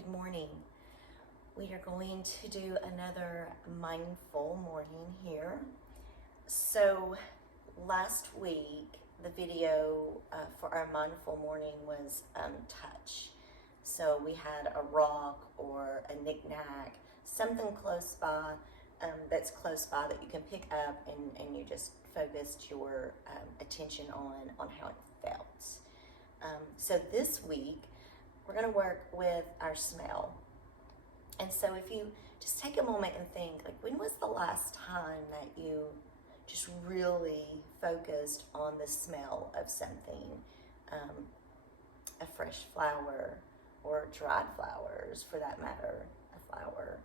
Good morning. We are going to do another mindful morning here. So last week, the video for our mindful morning was touch. So we had a rock or a knick-knack, something close by that's close by that you can pick up and you just focused your attention on how it felt. So this week, we're going to work with our smell. And so if you just take a moment and think, like, when was the last time that you just really focused on the smell of something? A fresh flower, or dried flowers for that matter, a flower.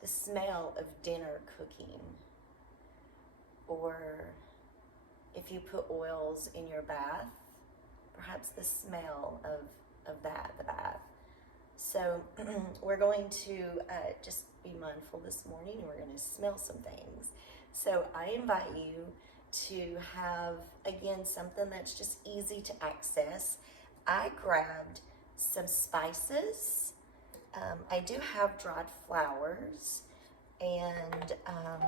The smell of dinner cooking, or if you put oils in your bath, perhaps the smell of that, the bath. So we're going to just be mindful this morning, and we're going to smell some things. So I invite you to have, again, something that's just easy to access. I grabbed some spices. I do have dried flowers, and I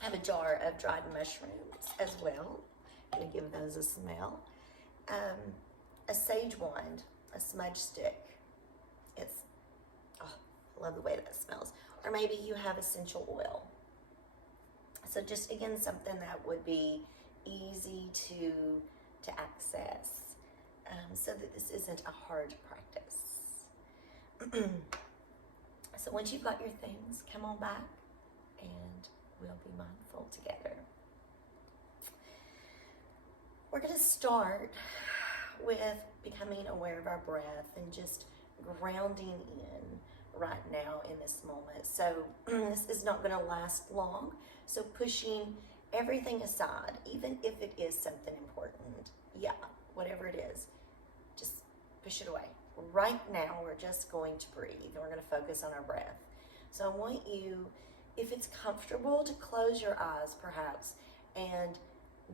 have a jar of dried mushrooms as well. I'm going to give those a smell. A sage wand, a smudge stick. I love the way that smells. Or maybe you have essential oil. So just, again, something that would be easy to access, so that this isn't a hard practice. So once you've got your things, come on back and we'll be mindful together. We're going to start with becoming aware of our breath and just grounding in right now in this moment. So this is not going to last long. So pushing everything aside, even if it is something important, whatever it is, just push it away. Right now, we're just going to breathe, and we're going to focus on our breath. So I want you, if it's comfortable, to close your eyes perhaps and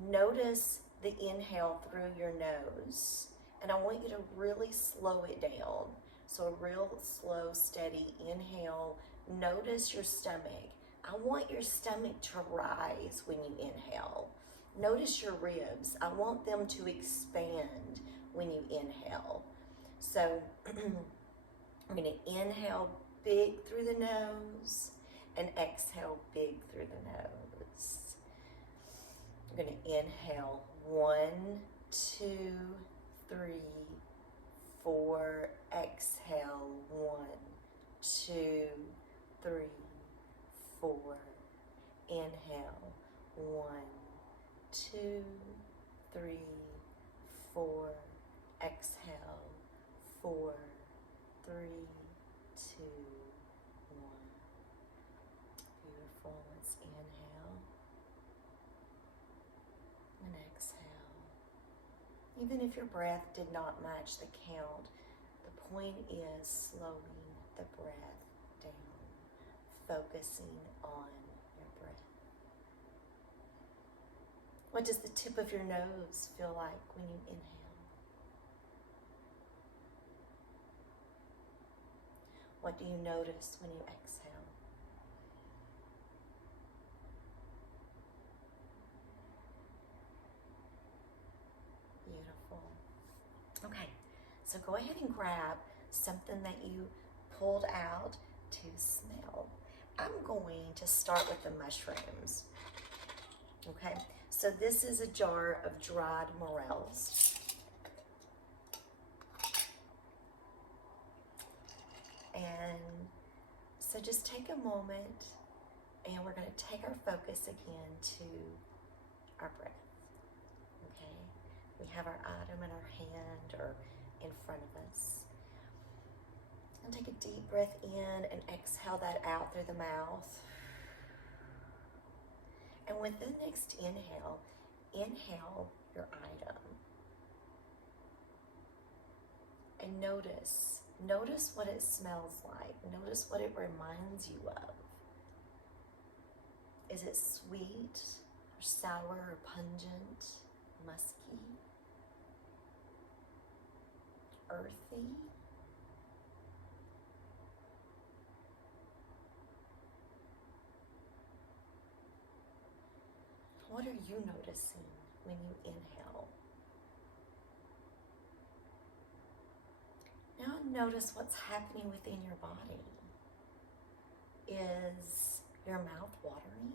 notice the inhale through your nose. And I want you to really slow it down. So a real slow, steady inhale. Notice your stomach. I want your stomach to rise when you inhale. Notice your ribs. I want them to expand when you inhale. So I'm going to inhale big through the nose and exhale big through the nose. I'm going to inhale 1, 2, 3, 4. Exhale 1, 2, 3, 4. Inhale 1, 2, 3, 4. Exhale 4, 3, 2, 1. Beautiful. Let's inhale and exhale. Even if your breath did not match the count, the point is slowing the breath down, focusing on your breath. What does the tip of your nose feel like when you inhale? What do you notice when you exhale? Beautiful. Okay, so go ahead and grab something that you pulled out to smell. I'm going to start with the mushrooms. Okay, so this is a jar of dried morels. And so just take a moment, and we're going to take our focus again to our breath. Okay, we have our item in our hand or in front of us. And take a deep breath in and exhale that out through the mouth. And with the next inhale, inhale your item. And notice what it smells like. Notice what it reminds you of. Is it sweet or sour or pungent, musky? earthy. What are you noticing when you inhale? Now notice what's happening within your body. Is your mouth watering?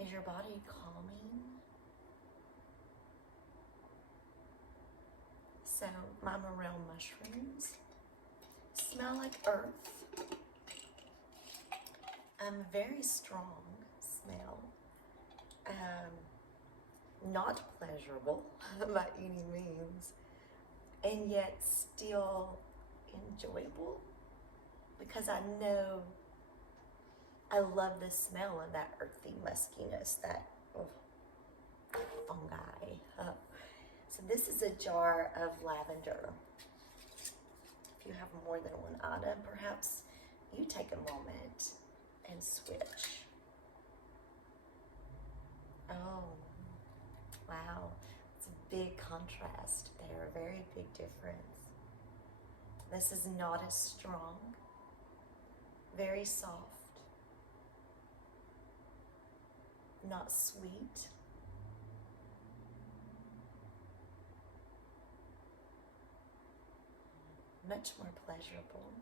Is your body calming? So my morel mushrooms smell like earth. Very strong smell. Not pleasurable by any means, and yet still enjoyable, because I know I love the smell of that earthy muskiness, that fungi. So this is a jar of lavender. If you have more than one item, perhaps you take a moment and switch. Oh, wow. It's a big contrast there, a very big difference. This is not as strong, very soft, not sweet. Much more pleasurable.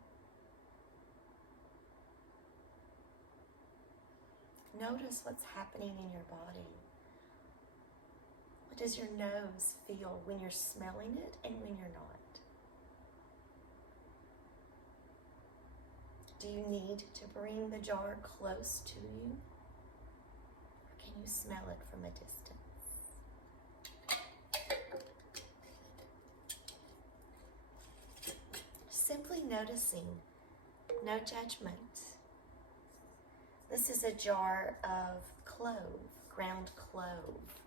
Notice what's happening in your body. What does your nose feel when you're smelling it and when you're not? Do you need to bring the jar close to you? Or can you smell it from a distance? Simply noticing, no judgment. This is a jar of clove, ground clove.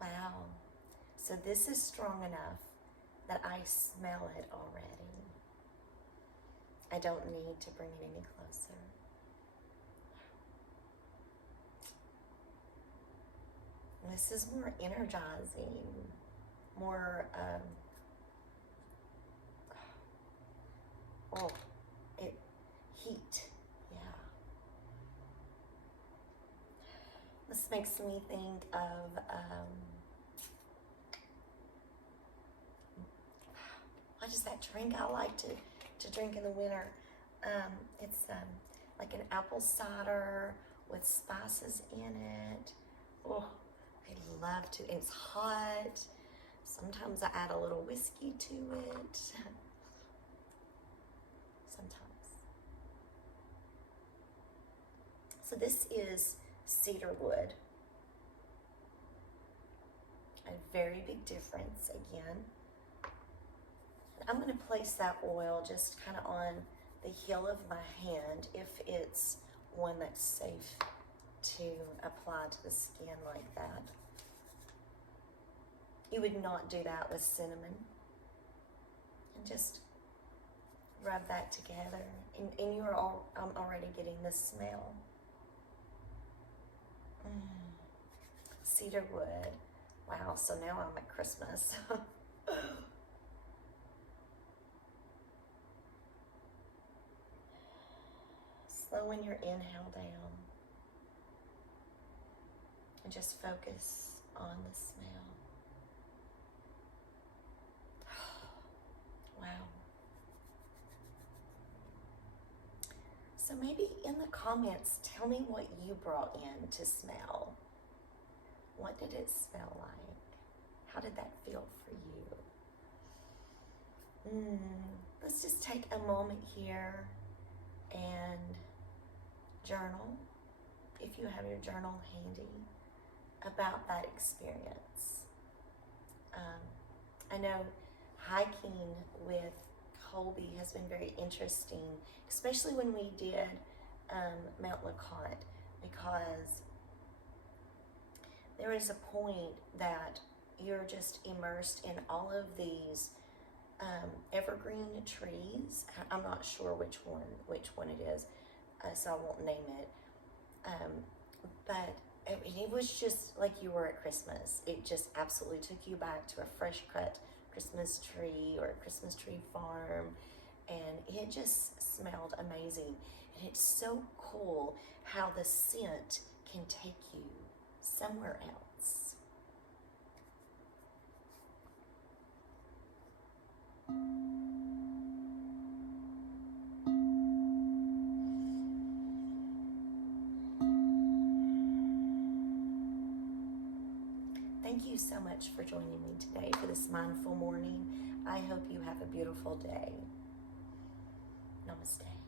Wow. So this is strong enough that I smell it already. I don't need to bring it any closer. This is more energizing, more, heat, yeah. This makes me think of, what is that drink I like to drink in the winter? It's like an apple cider with spices in it. Oh, I love to. It's hot. Sometimes I add a little whiskey to it. Sometimes. So this is cedar wood. A very big difference again. I'm going to place that oil just kind of on the heel of my hand if it's one that's safe to apply to the skin like that. You would not do that with cinnamon. And just rub that together. And you're I'm already getting the smell. Cedar wood. Wow, so now I'm at Christmas. Slowing your inhale down. And just focus on the smell. Wow. So maybe in the comments, tell me what you brought in to smell. What did it smell like? How did that feel for you? Let's just take a moment here and journal, if you have your journal handy, about that experience. I know hiking with Colby has been very interesting, especially when we did Mount LeConte, because there is a point that you're just immersed in all of these evergreen trees. I'm not sure which one it is, so I won't name it. But it was just like you were at Christmas. It just absolutely took you back to a fresh cut Christmas tree or a Christmas tree farm, and it just smelled amazing. And it's so cool how the scent can take you somewhere else. Thank you so much for joining me today for this mindful morning. I hope you have a beautiful day. Namaste.